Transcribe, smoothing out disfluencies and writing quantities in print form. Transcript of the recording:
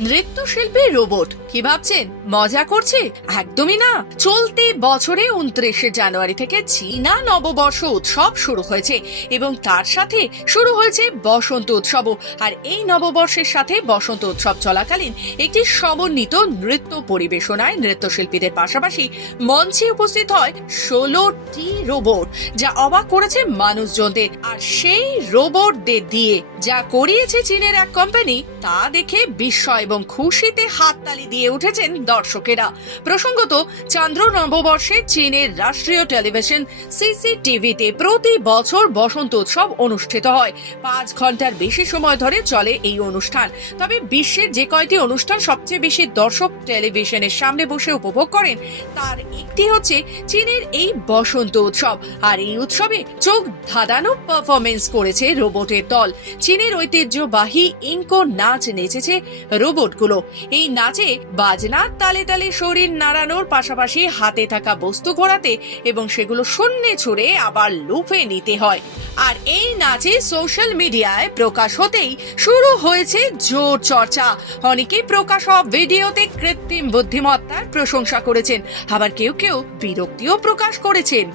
নৃত্যশিল্পী রোবট কি ভাবছেন মজা করছে? একদমই না। চলতি বছরে 29শে জানুয়ারি থেকে চীনা নববর্ষ উৎসব শুরু হয়েছে এবং তার সাথে শুরু হয়েছে বসন্ত উৎসবও। আর এই নববর্ষের সাথে বসন্ত উৎসব চলাকালীন একটি সমন্বিত নৃত্য পরিবেশনায় নৃত্যশিল্পীদের পাশাপাশি মঞ্চে উপস্থিত হয় 16টি রোবট, যা অবাক করেছে মানুষজনদের। আর সেই রোবটদের দিয়ে যা করিয়েছে চীনের এক কোম্পানি, তা দেখে বিস্ময় এবং খুশিতে হাততালি দিয়ে উঠেছেন দর্শকেরা। প্রসঙ্গত, চন্দ্র নববর্ষে চীনের রাষ্ট্রীয় টেলিভিশন সিসিটিভিতে প্রতি বছর বসন্ত উৎসব অনুষ্ঠিত হয়। 5 ঘন্টার বেশি সময় ধরে চলে এই অনুষ্ঠান। তবে বিশ্বের যে কয়টি অনুষ্ঠান সবচেয়ে বেশি দর্শক টেলিভিশনের সামনে বসে উপভোগ করেন, তার একটি হচ্ছে চীনের এই বসন্ত উৎসব। আর এই উৎসবে চোখ ধাঁধানো পারফরমেন্স করেছে রোবটের দল। চীনের ঐতিহ্যবাহী ইঙ্কো নাচ নেচেছে রোবটগুলো। এই নাচে বাজনা, তালে তালে শরীর নাড়ানোর পাশাপাশি হাতে থাকা বস্তু ঘোরাতে এবং সেগুলো শূন্যে ছুড়ে আবার লুফে নিতে হয়। আর এই নাচে সোশ্যাল মিডিয়ায় প্রকাশ হতেই শুরু হয়েছে জোর চর্চা। অনেকেই প্রকাশ হওয়া ভিডিওতে কৃত্রিম বুদ্ধিমত্তার প্রশংসা করেছেন, আবার কেউ কেউ বিরক্তিও প্রকাশ করেছেন।